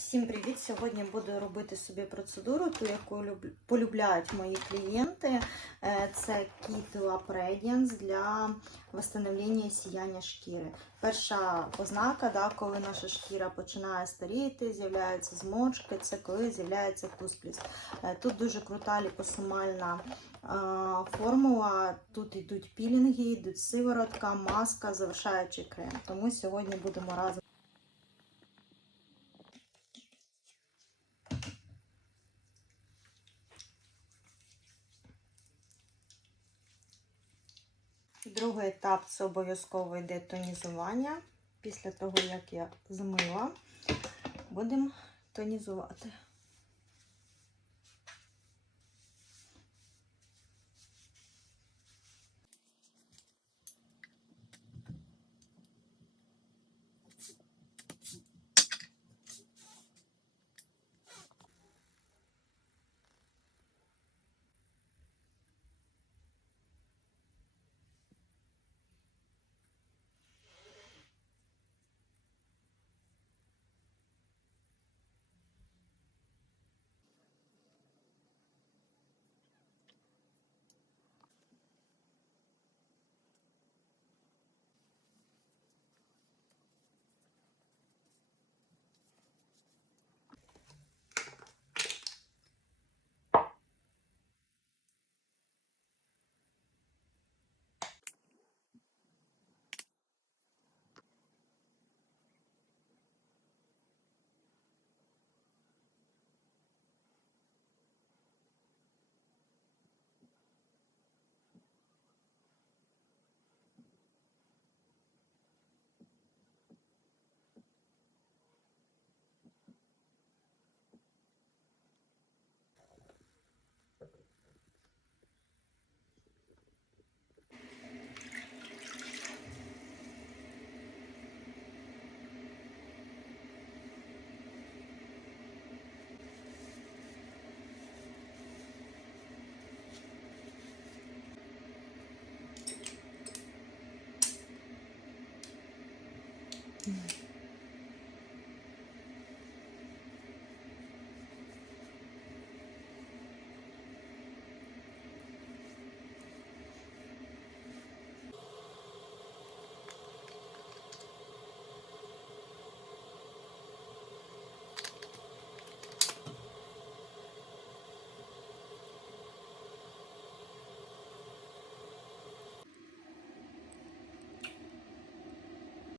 Всім привіт! Сьогодні буду робити собі процедуру, ту, яку полюбляють мої клієнти. Е, Це Kit Lab Radiance для встановлення сіяння шкіри. Перша ознака, да, коли наша шкіра починає старіти, з'являються зморшки, це коли з'являється куспліс. Е, Тут дуже крута ліпосомальна е, формула. Тут йдуть пілінги, йдуть сиворотка, маска, завершаючий крем. Тому сьогодні будемо разом. Другий етап це обов'язково йде тонізування. Після того, як я змила, будемо тонізувати.